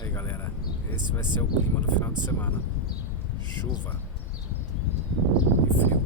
Aí galera, esse vai ser o clima do final de semana. Chuva e frio.